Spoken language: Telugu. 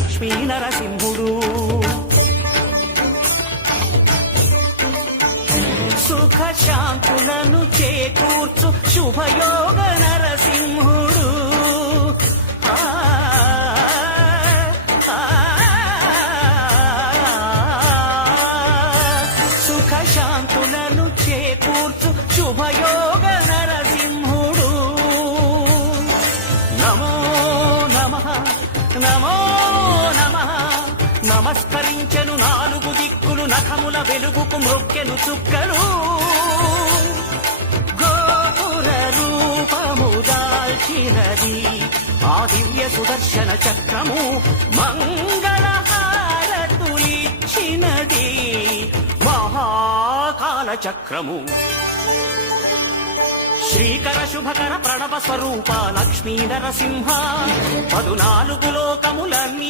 లక్ష్మీ నరసింహుడు. సుఖ శాంతులను చేకూర్చు శుభయోగ నరసింహుడు. సుఖ శాంతులను చేకూర్చు శుభయోగ నరసింహుడు. నమో నమః నమో నమః. నమస్కరించెను నాలుగు దిక్కులు, నఖముల వెలుగుకు మ్రొక్కెను చుక్కలు. గోపుర రూపము దాల్చినది ఆ దివ్య సుదర్శన చక్రము, మంగళహారతులిచ్చినది మహాకాల చక్రము. శ్రీకర శుభకర ప్రణవ స్వరూప లక్ష్మీ నరసింహ, 14 లోకములన్నీ